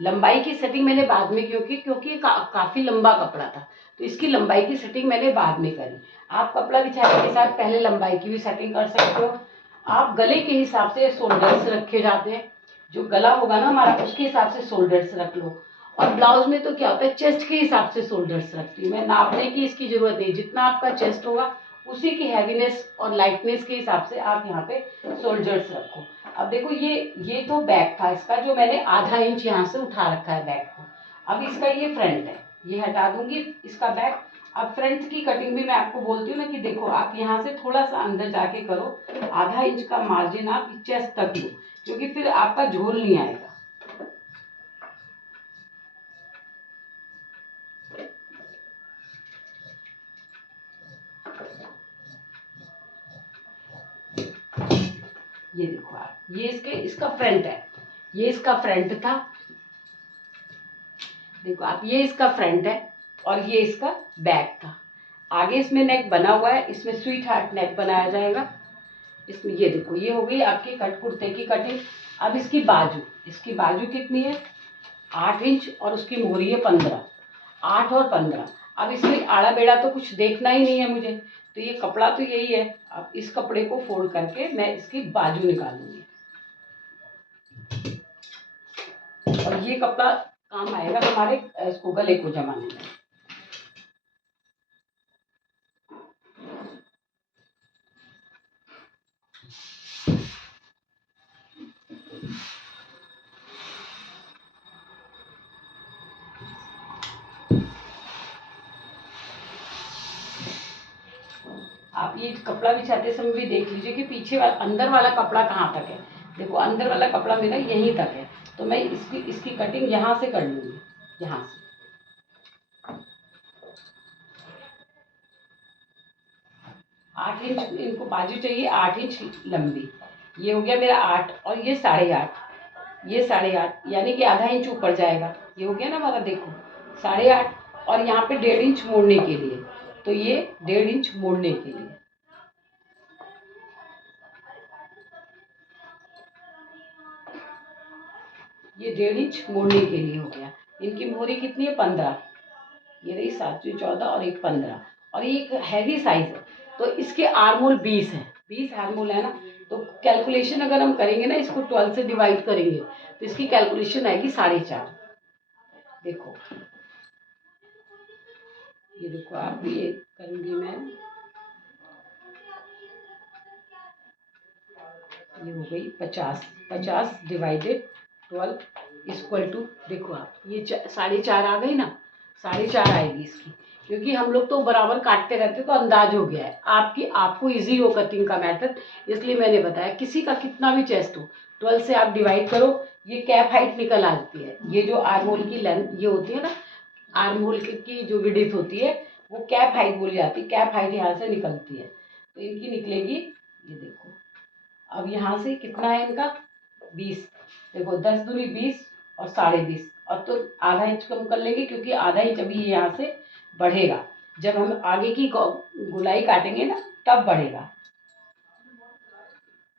लंबाई की सेटिंग मैंने बाद में, क्योंकि ये काफ़ी लंबा कपड़ा था, तो इसकी लंबाई की सेटिंग मैंने बाद में करी। आप कपड़ा बिछाने के साथ पहले लंबाई की भी सेटिंग कर सकते हो। आप गले के हिसाब से शोल्डर्स रखे जाते हैं, जो गला होगा ना हमारा उसके हिसाब से शोल्डर्स रख लो। और ब्लाउज में तो क्या होता है, चेस्ट के हिसाब से शोल्डर्स रखती हूँ मैं, नापने की इसकी जरूरत नहीं, जितना आपका चेस्ट होगा उसी की हैवीनेस और लाइटनेस के हिसाब से आप यहाँ पे शोल्डर्स रखो। अब देखो ये तो बैक था इसका, जो मैंने आधा इंच यहाँ से उठा रखा है बैक को। अब इसका ये फ्रंट है, ये हटा दूंगी इसका बैक। अब फ्रंट की कटिंग भी मैं आपको बोलती हूँ ना कि देखो आप यहाँ से थोड़ा सा अंदर जाके करो, आधा इंच का मार्जिन आप चेस्ट तक लो, क्योंकि फिर आपका झोल नहीं आएगा। ये देखो आप, ये इसका फ्रंट है, ये इसका फ्रंट था, देखो आप, ये इसका फ्रंट है और ये इसका बैक था। आगे इसमें नेक बना हुआ है, इसमें स्वीट हार्ट नेक बनाया जाएगा। इसमें ये देखो, ये हो गई आपकी कुर्ते की कटिंग। अब इसकी बाजू कितनी है, 8 इंच, और उसकी मोहरी है 15, 8 और 15। अब इसमें आड़ा बेड़ा तो कुछ देखना ही नहीं है मुझे, तो ये कपड़ा तो यही है। अब इस कपड़े को फोल्ड करके मैं इसकी बाजू निकालूंगी, और ये कपड़ा काम आएगा हमारे इसको गले को जमाने में। आप ये कपड़ा बिछाते समय भी देख लीजिए कि पीछे वाला, अंदर वाला कपड़ा कहाँ तक है। देखो अंदर वाला कपड़ा मेरा यहीं तक है, तो मैं इसकी कटिंग यहाँ से कर लूँगी, यहाँ से। 8 इंच इनको बाजू चाहिए, 8 इंच लंबी। ये हो गया मेरा 8, और ये 8.5, ये 8.5, यानी कि आधा इंच ऊपर जाएगा। ये हो गया ना हमारा, देखो 8.5, और यहाँ पे 1.5 इंच मोड़ने के लिए, तो ये 1.5 इंच मोड़ने के लिए, ये 1.5 इंच मोड़ने के लिए हो गया। इनकी मोहरी कितनी है, 15, ये रही 7 14 और एक 15, और ये एक हैवी साइज है, तो इसके आर्मोल 20 है, 20 आर्मोल है ना। तो कैलकुलेशन अगर हम करेंगे ना, इसको 12 से डिवाइड करेंगे, तो इसकी कैलकुलेशन आएगी 4.5। देखो ये देखो आप, ये करूँगी मैं, ये हो गई 50, 50 डिवाइडेड 12 इक्वल टू, देखो आप ये 4.5 आ गई ना, 4.5 आएगी इसकी, क्योंकि हम लोग तो बराबर काटते रहते तो अंदाज हो गया है। आपको इजी हो कटिंग का मेथड, इसलिए मैंने बताया। किसी का कितना भी चेस्ट हो, 12 से आप डिवाइड करो, ये कैप हाइट निकल आती है। ये जो आर्मोल की लेंथ ये होती है ना, आर्मोल की जो विड्थ होती है वो कैप हाइट बोली जाती है, कैप हाइट यहाँ से निकलती है, तो इनकी निकलेगी, ये देखो। अब यहाँ से कितना है इनका, 20, देखो 10 दूनी 20 और 20.5, और तो आधा इंच कम कर लेंगे, क्योंकि आधा इंच अभी यहाँ से बढ़ेगा, जब हम आगे की गोलाई काटेंगे ना तब बढ़ेगा,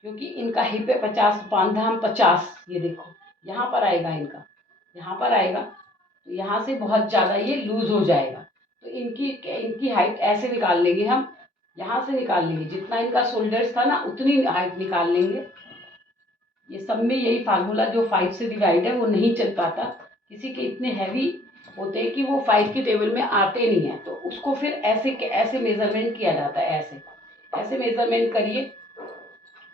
क्योंकि इनका हिप है 50, बांधा हम 50, ये देखो यहाँ पर आएगा, इनका यहाँ पर आएगा, तो यहाँ से बहुत ज़्यादा ये लूज हो जाएगा, तो इनकी हाइट ऐसे निकाल लेंगे हम, यहाँ से निकाल लेंगे, जितना इनका शोल्डर्स था ना उतनी हाइट निकाल लेंगे। ये सब में यही फार्मूला, जो 5 से डिवाइड है वो नहीं चल पाता, किसी के इतने हैवी होते हैं कि वो 5 के टेबल में आते नहीं है, तो उसको फिर ऐसे मेजरमेंट किया जाता है, ऐसे मेजरमेंट करिए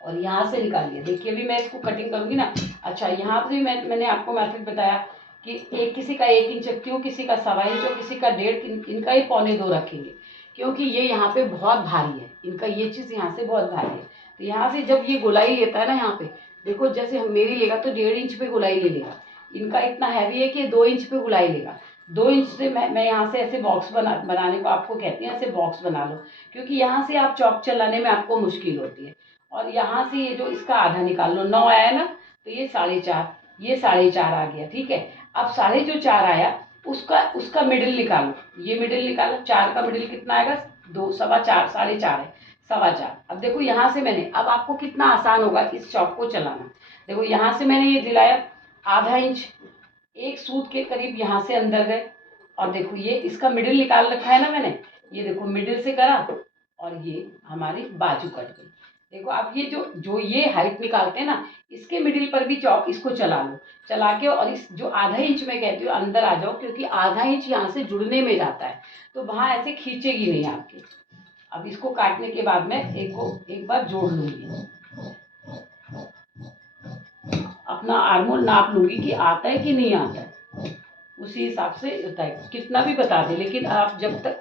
और यहाँ से निकालिए। देखिए अभी मैं इसको कटिंग करूँगी ना। अच्छा, यहाँ पर भी मैंने आपको मेथड बताया कि किसी का 1 इंच रखती हूँ, किसी का 1.25 इंच और किसी का 1.5, इनका ही 1.25 रखेंगे, क्योंकि ये यहाँ पे बहुत भारी है, इनका ये चीज़ यहाँ से बहुत भारी है। तो यहाँ से जब ये गोलाई लेता है ना, यहाँ पे देखो, जैसे हम मेरी लेगा तो 1.5 इंच पे गोलाई ले लेगा, इनका इतना हैवी है कि 2 इंच पे गोलाई लेगा। 2 इंच से मैं यहाँ से ऐसे बॉक्स बनाने को आपको कहती हैं, ऐसे बॉक्स बना लो, क्योंकि यहाँ से आप चौक चलाने में आपको मुश्किल होती है। और यहाँ से ये जो इसका आधा निकाल लो, 9 आया ना, तो ये 4.5, ये 4.5 आ गया, ठीक है। अब 4.5 आया, उसका मिडिल निकालो, ये मिडिल निकालो, 4 का मिडिल कितना आएगा, 2, 4.25, 4.5 है, 4.25। अब देखो यहाँ से मैंने, अब आपको कितना आसान होगा इस चौक को चलाना। देखो यहाँ से मैंने ये दिलाया आधा इंच, एक सूत के करीब यहाँ से अंदर गए, और देखो ये इसका मिडिल निकाल रखा है ना मैंने, ये देखो मिडिल से करा और ये हमारी बाजू कट गई। देखो आप ये जो ये हाइट निकालते हैं ना, इसके मिडिल पर भी चौक इसको चला लो, चला के, और इस जो आधा इंच में कहती हूँ अंदर आ जाओ, क्योंकि आधा इंच यहाँ से जुड़ने में जाता है, तो वहाँ ऐसे खींचेगी नहीं आपके। अब इसको काटने के बाद में एक बार जोड़ लूंगी, अपना आर्मोल नाप लूंगी कि आता है कि नहीं आता है, उसी हिसाब से होता है, कितना भी बता दे। लेकिन आप जब तक,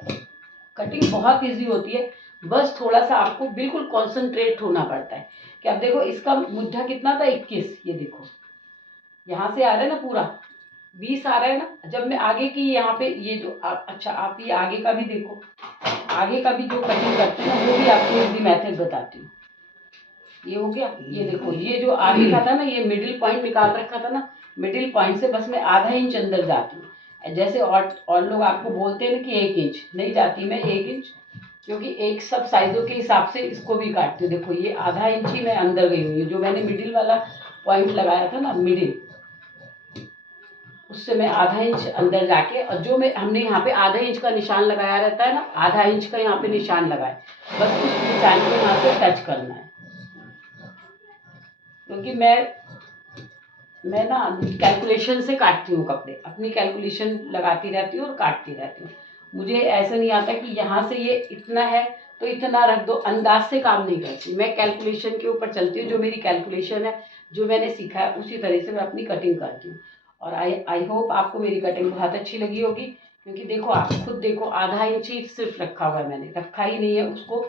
कटिंग बहुत इजी होती है, बस थोड़ा सा आपको बिल्कुल कॉन्सेंट्रेट होना पड़ता है। कि अब देखो इसका मुद्दा कितना था, 21, ये देखो यहाँ से आ रहा है ना पूरा 20 आ रहा है ना। जब मैं आगे की यहाँ पे ये जो अच्छा आप ये आगे का भी देखो, आगे का भी जो कटिंग करते हैं ना, वो भी आपको इजी मेथड बताती हूँ। ये हो गया, ये देखो ये जो आगे का था ना, ये मिडिल पॉइंट निकाल रखा था ना, मिडिल पॉइंट से बस मैं आधा इंच अंदर जाती हूँ। जैसे और लोग आपको बोलते हैं ना कि 1 इंच, नहीं जाती मैं 1 इंच, क्योंकि एक सब साइजों के हिसाब से इसको भी काटती हूँ। देखो ये आधा इंच ही मैं अंदर गई हुई हूँ, जो मैंने मिडिल वाला पॉइंट लगाया था ना मिडिल, उससे मैं आधा इंच अंदर जाके, और जो मैं हमने यहाँ पे आधा इंच का निशान लगाया रहता है ना, आधा इंच का यहाँ पे निशान लगाए, बस उस निशान को यहाँ से टच करना है। क्योंकि मैं ना कैलकुलेशन से काटती हूँ कपड़े, अपनी कैलकुलेशन लगाती रहती हूँ और काटती रहती हूँ। मुझे ऐसा नहीं आता कि यहाँ से ये इतना है तो इतना रख दो, अंदाज से काम नहीं करती मैं, कैलकुलेशन के ऊपर चलती हूँ। जो मेरी कैलकुलेशन है, जो मैंने सीखा है, उसी तरह से मैं अपनी कटिंग करती हूँ। और आई होप आपको मेरी कटिंग बहुत अच्छी लगी होगी, क्योंकि देखो आप खुद देखो, आधा इंच ही सिर्फ रखा हुआ है, मैंने रखा ही नहीं है उसको,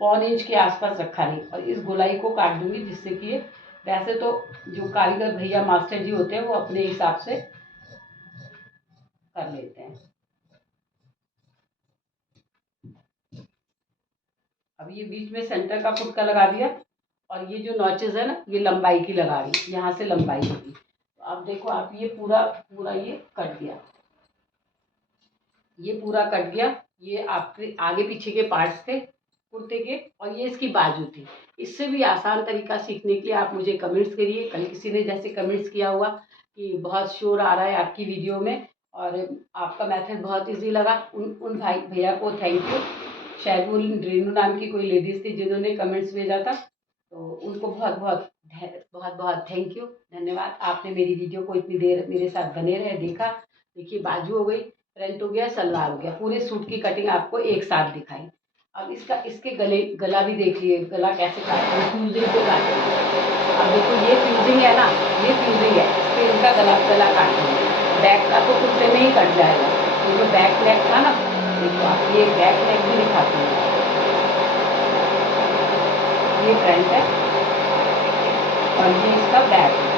1.25 इंच के आसपास रखा नहीं। और इस गोलाई को काट दूंगी, जिससे कि ये, वैसे तो जो कारीगर भैया मास्टर जी होते हैं वो अपने हिसाब से कर लेते हैं। अब ये बीच में सेंटर का फुटका लगा दिया, और ये जो नॉचेस है ना, ये लंबाई की लगा रही, यहाँ से लंबाई होगी। तो अब देखो आप ये पूरा पूरा ये कट गया, ये पूरा कट गया। ये आपके आगे पीछे के पार्ट्स थे कुर्ते के, और ये इसकी बाजू थी। इससे भी आसान तरीका सीखने के लिए आप मुझे कमेंट्स करिए। कल किसी ने जैसे कमेंट्स किया हुआ कि बहुत शोर आ रहा है आपकी वीडियो में, और आपका मेथड बहुत इजी लगा, उन भाई भैया को थैंक यू। शायद वो रेनू नाम की कोई लेडीज़ थी जिन्होंने कमेंट्स भेजा था, तो उनको बहुत बहुत बहुत बहुत थैंक यू, धन्यवाद। आपने मेरी वीडियो को इतनी देर मेरे साथ बने रहे, देखा। देखिए बाजू हो गई, फ्रंट हो गया, सलवार हो गया, पूरे सूट की कटिंग आपको एक साथ दिखाई। अब इसके गला भी देख लिए, गला कैसे काटते हैं, फ्यूजिंग पे काटते हैं। अब देखो ये फ्यूजिंग है ना, ये फ्यूजिंग है, इस पर इनका गला काटेंगे। बैक का तो कुछ में ही कट जाएगा, ये जो बैक नेक था ना, देखो आप ये बैक नेक भी दिखाती हूँ। ये फ्रंट है और ये इसका बैक है।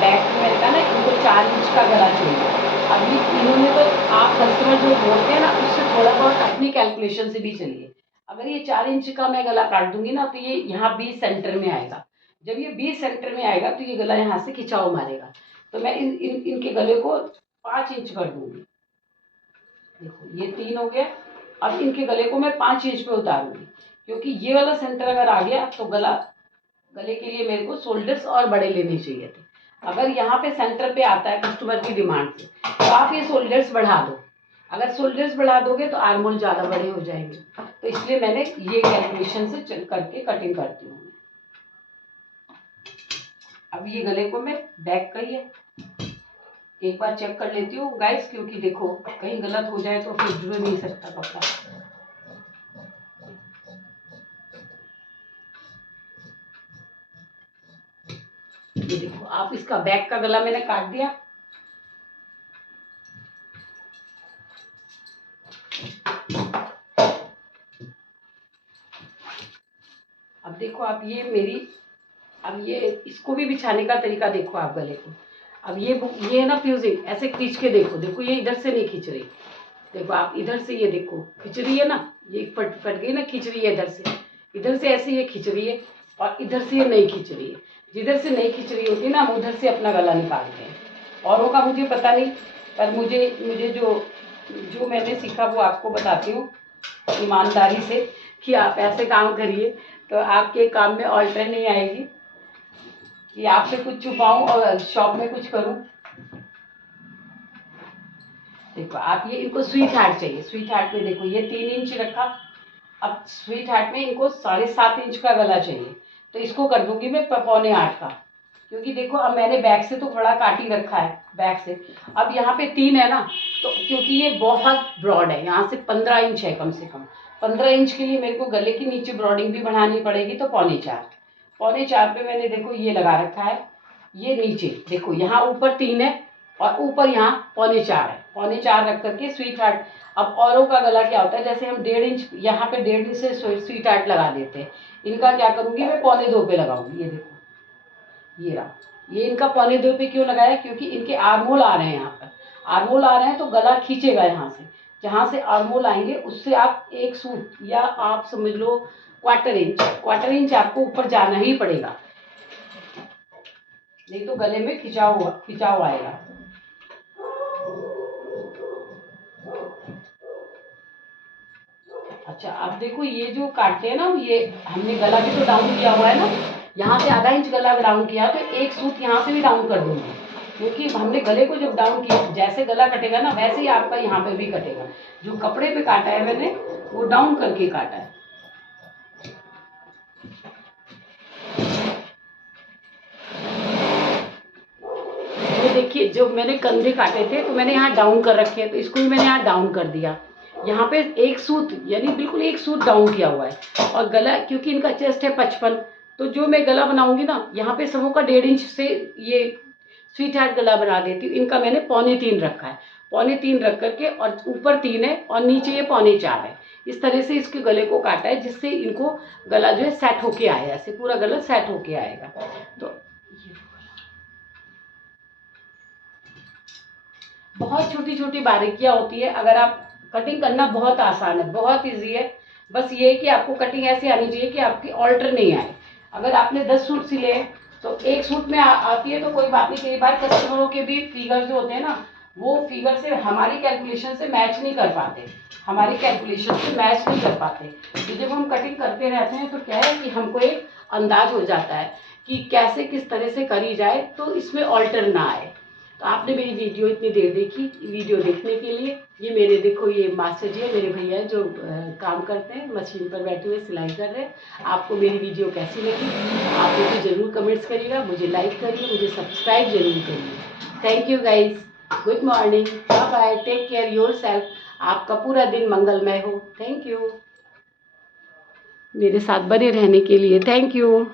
बैक में मैंने कहा ना, इनको 4 इंच का गला चाहिए। अभी इन्होंने तो, आप कस्टमर जो बोलते हैं ना, उससे थोड़ा बहुत अपनी कैलकुलेशन से भी चलिए। अगर ये 4 इंच का मैं गला काट दूंगी ना, तो ये यहाँ 20 सेंटर में आएगा। जब ये 20 सेंटर में आएगा तो ये गला यहाँ से खिंचाव मारेगा, तो मैं इनके गले को 5 इंच कर दूंगी। देखो ये 3 हो गया। अब इनके गले को मैं 5 इंच पे उतारूंगी, क्योंकि ये वाला सेंटर अगर आ गया तो गले के लिए मेरे को शोल्डर्स और बड़े लेने चाहिए थे। अगर यहाँ पे सेंटर पे आता है कस्टमर की डिमांड से, तो आप ये शोल्डर्स बढ़ा दो। अगर शोल्डर्स बढ़ा दोगे तो आर्मोल ज़्यादा बड़े हो जाएंगे, तो इसलिए मैंने ये कैलकुलेशन से करके कटिंग करती हूँ। अब ये गले को मैं बैक का ही है, एक बार चेक कर लेती हूँ गाइस, क्योंकि देखो कहीं गलत हो जाए तो फिर जुड़ नहीं सकता कपड़ा। ये देखो आप, इसका बैक का गला मैंने काट दिया। अब देखो आप ये मेरी, अब ये इसको भी बिछाने का तरीका देखो आप गले को। अब ये है ना फ्यूजिंग, ऐसे खींच के देखो, देखो ये इधर से नहीं खींच रही। देखो आप इधर से ये देखो खींच रही है ना, ये फट गई ना, खींच रही है इधर से ऐसे ये खींच रही है, और इधर से ये नहीं खींच रही है। जिधर से नहीं खिंच रही होती ना हम उधर से अपना गला निकालते हैं। औरों का मुझे पता नहीं, पर मुझे जो मैंने सीखा वो आपको बताती हूँ ईमानदारी से, कि आप ऐसे काम करिए तो आपके काम में ऑल्टर नहीं आएगी कि आपसे कुछ छुपाऊं और शॉप में कुछ करूं। देखो आप ये इनको स्वीट हार्ट चाहिए, स्वीट हार्ट में देखो ये 3 इंच रखा, अब स्वीट हार्ट में इनको 7.5 इंच का गला चाहिए, तो इसको कर दूंगी मैं 7.25 का, क्योंकि देखो अब मैंने बैक से तो बड़ा काट ही रखा है बैक से, अब यहाँ पे 3 है ना, तो क्योंकि ये बहुत ब्रॉड है, यहाँ से 15 इंच है कम से कम, 15 इंच के लिए मेरे को गले के नीचे ब्रॉडिंग भी बढ़ानी पड़ेगी, तो 4.25 पे मैंने देखो ये लगा रखा है, ये नीचे देखो यहाँ ऊपर 3 है और ऊपर यहाँ 4.25 है, 4.25 रख करके स्वीट हार्ट। अब औरों का गला क्या होता है, जैसे हम 1.5 इंच यहाँ पे 1.5 इंच से स्वीट हार्ट लगा देते हैं, इनका क्या करूँगी मैं 2.25 पे लगाऊंगी। ये देखो ये रहा, ये इनका 2.25 पे क्यों लगाया, क्योंकि इनके आर्मोल आ रहे हैं, यहाँ पर आर्मोल आ रहे हैं तो गला खींचेगा यहाँ से, जहाँ से आर्मोल आएंगे उससे आप एक सूट या आप समझ लो 1/4 इंच आपको ऊपर जाना ही पड़ेगा, नहीं तो गले में खिंचाव आएगा। अच्छा अब देखो ये जो काटते हैं ना, ये हमने गला भी तो डाउन किया हुआ है ना, यहाँ से आधा इंच गला डाउन किया तो एक सूत यहाँ से भी डाउन कर दूंगी, क्योंकि हमने गले को जब डाउन किया, जैसे गला कटेगा ना वैसे ही आपका यहाँ पे भी कटेगा। जो कपड़े पे काटा है मैंने वो डाउन करके काटा है। ये देखिए जो मैंने कंधे काटे थे तो मैंने यहाँ डाउन कर रखे हैं, तो इसको भी मैंने यहाँ डाउन कर दिया, यहाँ पे एक सूत यानी बिल्कुल एक सूत डाउन किया हुआ है। और गला क्योंकि इनका चेस्ट है 55, तो जो मैं गला बनाऊंगी ना यहाँ पे सबों का 1.5 इंच से ये स्वीट हार्ट गला बना देती हूँ। इनका मैंने 3.25 रखा है, 3.25 रख करके और ऊपर 3 है और नीचे ये 4.25 है, इस तरह से इसके गले को काटा है, जिससे इनको गला जो है सेट होके आए, ऐसे पूरा गला सेट होके आएगा। तो बहुत छोटी छोटी बारीकियाँ होती है, अगर आप कटिंग करना बहुत आसान है, बहुत इजी है, बस ये कि आपको कटिंग ऐसे आनी चाहिए कि आपकी ऑल्टर नहीं आए। अगर आपने 10 सूट सिले तो एक सूट में आती है तो कोई बात नहीं, कई बार कस्टमरों के भी फिगर जो होते हैं ना वो फिगर से हमारी कैलकुलेशन से मैच नहीं कर पाते, हमारी कैलकुलेशन से मैच नहीं कर पाते। तो जब हम कटिंग करते रहते हैं तो क्या है कि हमको एक अंदाज हो जाता है कि कैसे किस तरह से करी जाए तो इसमें ऑल्टर ना आए। तो आपने मेरी वीडियो इतनी देर देखी, वीडियो देखने के लिए। ये मेरे देखो ये मास्टर जी है, मेरे भैया है जो काम करते हैं, मशीन पर बैठे हुए सिलाई कर रहे हैं। आपको मेरी वीडियो कैसी लगी आप मुझे ज़रूर कमेंट्स करिएगा, मुझे लाइक करिए, मुझे सब्सक्राइब जरूर करिए। Thank you guys, good morning, bye bye, take care yourself. आपका पूरा दिन मंगलमय हो। थैंक यू मेरे साथ बने रहने के लिए, थैंक यू।